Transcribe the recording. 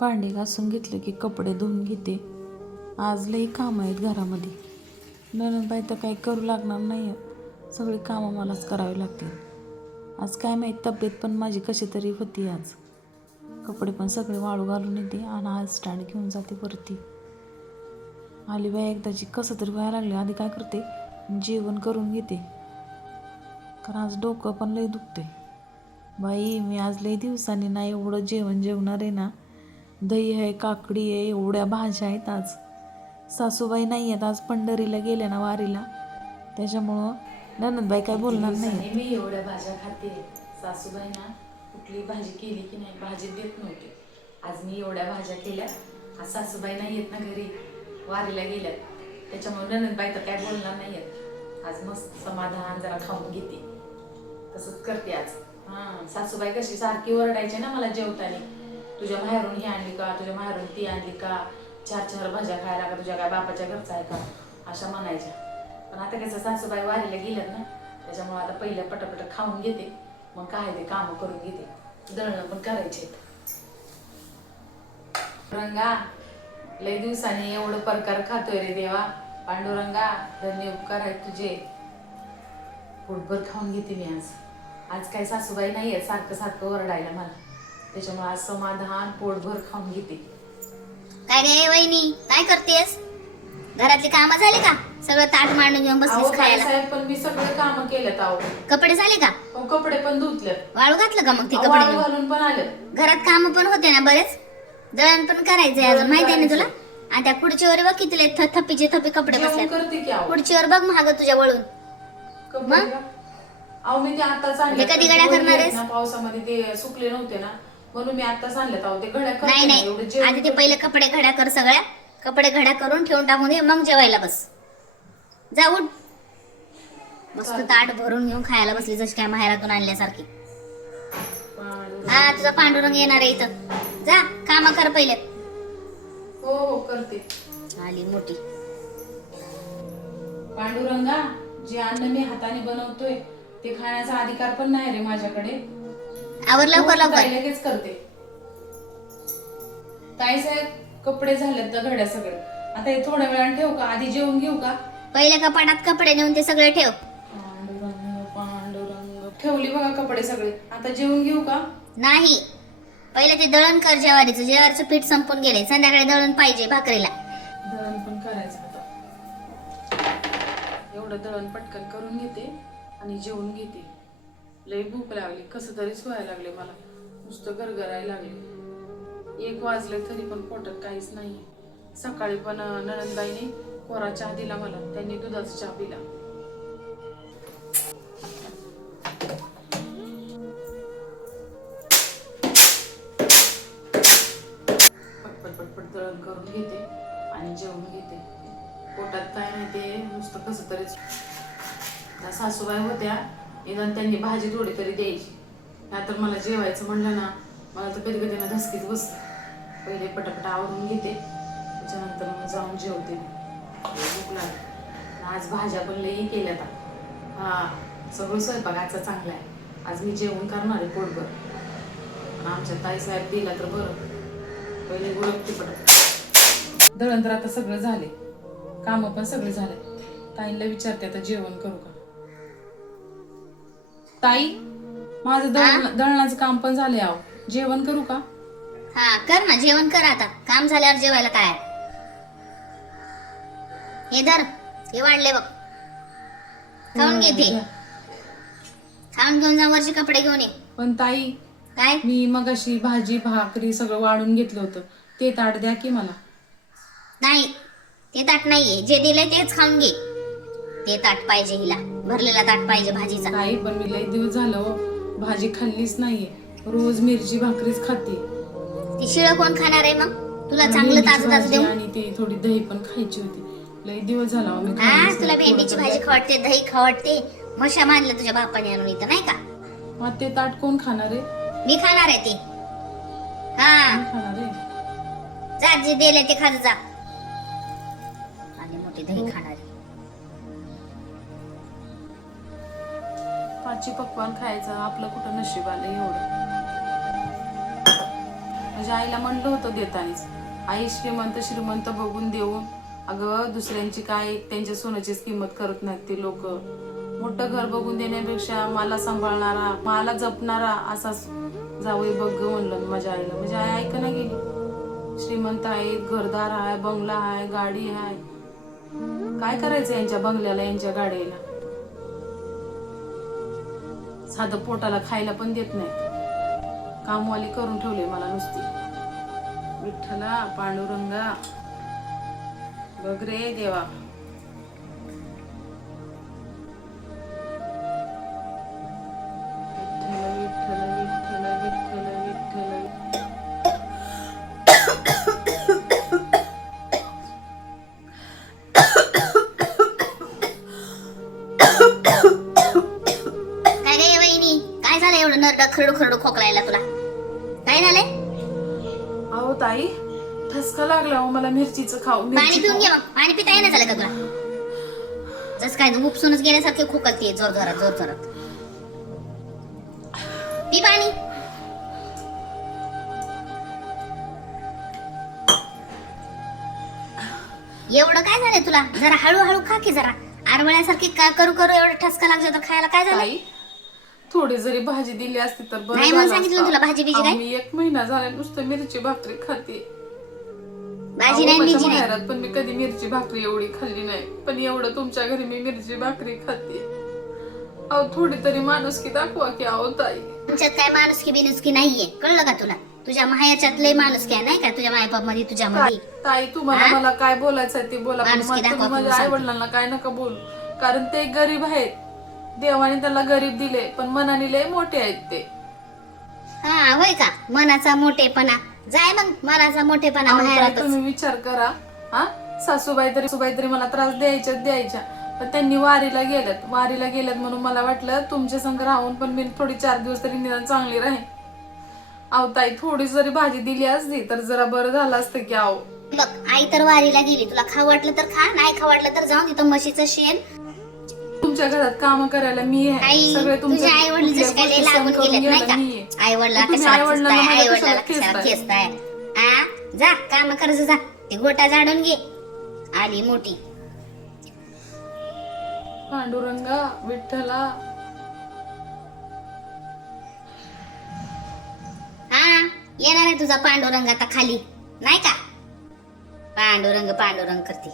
भांडी घासून घेतलं की कपडे धुवून घेते. आज लई कामं आहेत घरामध्ये. नणंदबाई तर काही करू लागणार नाही. सगळी कामं मलाच करावी लागतील. आज काय माहीत तब्येत पण माझी कशी तरी होती. आज कपडे पण सगळे वाळू घालून येते आणि आज स्टँड घेऊन जाते वरती. आली बाई एकदाची कसं तरी व्हायला लागले. आधी काय करते, जेवण करून घेते, कारण आज डोकं पण लई दुखते. बाई मी आज लई दिवसांनी ना एवढं जेवण जेवणार आहे ना. दही आहे, काकडी आहे, एवढ्या भाज्या आहेत. आज सासूबाई नाही आहेत, आज पंढरीला गेल्या ना वारीला, त्याच्यामुळं ननंदबाई काय बोलणार नाही. मी एवढ्या भाज्या खाते. सासूबाई ना कुठली भाजी केली की नाही भाजी देत नव्हती. आज मी एवढ्या भाज्या केल्या. आज सासूबाई नाही येत ना घरी, वारीला गेल्यात, त्याच्यामुळे ननंदबाई तर काय बोलणार नाही आहेत. आज मस्त समाधान जरा खाऊन घेते. तसंच करते आज. सासूबाई कशी सारखी ओरडायचे ना मला जेवताना, तुझ्या बाहेरून ही आणली का, तुझ्या बाहेरून ती आणली का, 4 भाज्या खायला का, तुझ्या काय बापाच्या घरचा आहे का, अशा म्हणायच्या. पण आता कसं सासूबाई वारीला गेल्यात ना, त्याच्यामुळे आता पहिलं पटापट खाऊन घेते, मग काय ते कामं करून घेते. दळणं पण करायचे. रंगा लय दिवसांनी एवढं प्रकार खातोय रे देवा. पांडुरंगा धन्य उपकार आहेत तुझे. पोटभर खाऊन घेते मी आज. आज काय सासूबाई नाही आहे सारखं सारखं ओरडायला मला, त्याच्यामुळे आज समाधान पोटभर खाऊन घेते. काय गे वहिनी, काय करतेस? घरातली कामं झाली का? सगळं ताट मांडून घेऊन बसलीस खायला? साहेब पण मी सगळे काम केलेत. आहो कपडे झाले का? कपडे पण धुतले, वाळू घातलं का मग ते कपडे? घालून पण आले. घरात काम पण होते ना बरेच, दळण पण करायचंय अजून, माहिती आहे ना तुला? आणि त्या खुर्चीवर बघ किती थप्पीचे थप्पी कपडे बसले. खुर्चीवर बघ महाग तुझ्या वळून. मग अहो मी ते आताच आणले. कधी घड्या करणार आहेस? पावसामध्ये ते सुकले नव्हते ना, म्हणून मी आताच आणलेत. आहो ते घड्या नाही नाही, आधी ते पहिले कपडे घड्या कर, सगळ्या कपडे घड्या करून ठेवून टाकून दे, मग जेवायला बस. जा उठ. मस्त ताट भरून घेऊन खायला बसली जशी काय माहेरातून आणल्यासारखी. हा तुझा पांडुरंग येणार आहे इथं. जा काम कर पहिले. हो हो करते. आली मोठी पांडुरंगा, जे अन्न मी हाताने बनवतोय ते खाण्याचा अधिकार पण नाही रे माझ्याकडे. आवर लवकर लवकर. लगेच करते. ताई साहेब कपडे झालेत तर घड्या सगळे. आता हे थोड्या वेळाने ठेवू का, आधी जेवून घेऊ का? पहिले कपाटात कपडे नेऊन ते सगळे ठेव. पांडुरंग पांडुरंग, ठेवली बघा कपडे सगळे. आता जेवून घेऊ का? नाही, पहिले ते दळण कर ज्वारीचं. ज्वारीचं पीठ संपून गेले, संध्याकाळी दळण पाहिजे भाकरीला. दळण पण करायचं आता. एवढं दळण पटकन करून घेते आणि जेवून घेते. लई भूक लागली, कसं तरीच व्हायला लागले मला, नुसतं गरगरायला लागले. 1 वाजले तरी पण पोटात काहीच नाही. सकाळी पण नणंदबाईने कोरा चहा दिला मला, त्यांनी दुधाचा चहा पिला. पटपट पटपट दळण करून घेते आणि जेवून घेते. पोटात काय नाही ते नुसतं कसं तरीच. त्या सासूबाई होत्या, निदान त्यांनी भाजी थोडी तरी द्यायची. नाहीतर मला जेवायचं म्हणलं ना, मला तर कधी कधी ना धसकीच बसते. पहिले पटापट आवरून घेते, त्याच्यानंतर मग जाऊन जेवते. भूक लागली. आज भाज्या पण लई केल्यात. सगळं स्वयंपाक आजचा चांगला आहे. आज मी जेवण करणार आहे पोटभर. आमच्या ताईसाहेब दिला तर बरं. पहिले गुळपती पटापट. दळण तर आता सगळं झाले, कामं पण सगळे झाले. ताईंना विचारते आता जेवण करू का. ताई माझं दळणाचं काम पण झाले. आहो जेवण करू का? हा कर ना, जेवण कर आता. काम झाल्यावर जेवायला काय. हे धर, हे वाढले बघ, खाऊन घेते. खाऊन घेऊन जा, वरचे कपडे घेऊन ये. पण ताई काय? मी मगाशी भाजी भाकरी सगळं वाढून घेतलं होतं, ते ताट द्या की मला. नाही, ते ताट नाहीये. जे दिलंय तेच खाऊन घे. ते ताट पाहिजे हिला, भरलेला ताट पाहिजे भाजीचा. ताई पण मी लई दिवस झालं भाजी खाल्लीच नाहीये. रोज मिरची भाकरीच खाते. ती शिळ कोण खाणार आहे मग? तुला चांगलं ताजं ताजं देऊ. आणि ते थोडी दही पण खायची होती. लई दिवस झाला मी. हा तुला भेंडीची भाजी खावडते, दही खावडते. मशा मानलं तुझ्या बापाने आणून इथं, नाही का? मग ते ताट कोण खाणार आहे? मी खाणार आहे ते. हा खाणार आहे. जा, जे दिले ते खात जा. आणि मोठी दही खाणार. पाची पक्वान खायचं आपलं कुठं नशीब आलं एवढं. माझ्या आईला म्हणलं होतं देतानीच, आई श्रीमंत बघून देऊन, अगं दुसऱ्यांची काय त्यांच्या सोन्याचीच किंमत करत नाहीत ते लोक. मोठं घर बघून देण्यापेक्षा मला सांभाळणारा, मला जपणारा असा जावई बघ म्हणलं माझ्या आईला. म्हणजे आई ऐक ना गेली. श्रीमंत आहे, घरदार आहे, बंगला आहे, गाडी आहे. काय करायचं यांच्या बंगल्याला, यांच्या गाडीला? साधं पोटाला खायला पण देत नाहीत. कामवाली करून ठेवले मला नुसती. विठ्ठला पांडुरंगा बघ रे देवा. विठ्ठल विठ्ठल विठ्ठल विठ्ठल विठ्ठल. काय गे वहिनी, काय झालं एवढं नरडा खरडू खरडू खोकलायला तुला? काय झालंय? अहो ताई, ठसका लागला हो मला मिरचीचं खाऊ. पाणी पिऊन घे मग. पाणी पिता येणं झालं का तुला? जस काय उपसूनच गेल्यासारखे खोकलते जोर जोरात. पी पाणी. एवढं काय झालंय तुला? जरा हळूहळू खा की जरा. आरवळ्यासारखी का करू एवढं ठसका लागतो तर खायला काय झालं? ताई, थोडी जरी भाजी दिली असती तर बरं नाही म्हणून झालं सांगितलं असतं. तुला भाजी बिजी काय? मी 1 महिना झाला नुसतं मिरची भाकरी खाते. भाजी नाही मिरची नाही. माहेरात पण मी कधी मिरची भाकरी एवढी खाल्ली नाही, पण एवढं तुमच्या घरी मी मिरची भाकरी खाते. अहो थोडी तरी माणुसकी दाखवा की अहो ताई. तुमच्यात काय माणुसकी बिनुसकी नाहीये, कळलं का तुला? तुझ्या माहेरच्यात लय माणुसकी आहे नाही का? तुझ्या मायबाप मध्ये तुझ्या मध्ये. ताई तुम्हाला हा? मला काय बोलायचं ते बोला, पण माणुसकी दाखवा तुम्ही माझ्या तुम्ही आई वडिलांना काय नका बोलू, कारण ते गरीब आहेत. देवाने त्याला गरीब दिले, पण मनाने लय मोठे आहेत ते. हा होय का? मनाचा मोठेपणा. जाय मग मनाचा मोठेपणा अहो, ताई, माहेरातच. तुम्ही विचार करा. हा सासूबाई तरी मला त्रास द्यायच्या, पण त्यांनी वारीला गेल्यात म्हणून मला वाटलं तुमच्या संग राहून पण मी थोडी 4 दिवस तरी निदान चांगली राहीन. अहो ताई, थोडी जरी भाजी दिली असती तर जरा बरं झालं असतं की. अहो बघ, आई तर वारीला गेली. तुला खाऊ वाटलं तर खा, नाही खाऊ वाटलं तर जाऊन तिथं म्हशीचं शेण. तुमच्या घरात काम करायला मी आहे. आई सगळे तुझ्या आई वडील जसे काय लय लागून गेलेत नाही का? आई वडिला कशाला खेचताय? जा काम कर जा. ते गोटा झाडून घे. आली मोठी. पांडुरंगा विठ्ठला. हा येणार आहे तुझा पांडुरंग आता खाली नाही का? पांडुरंग करते.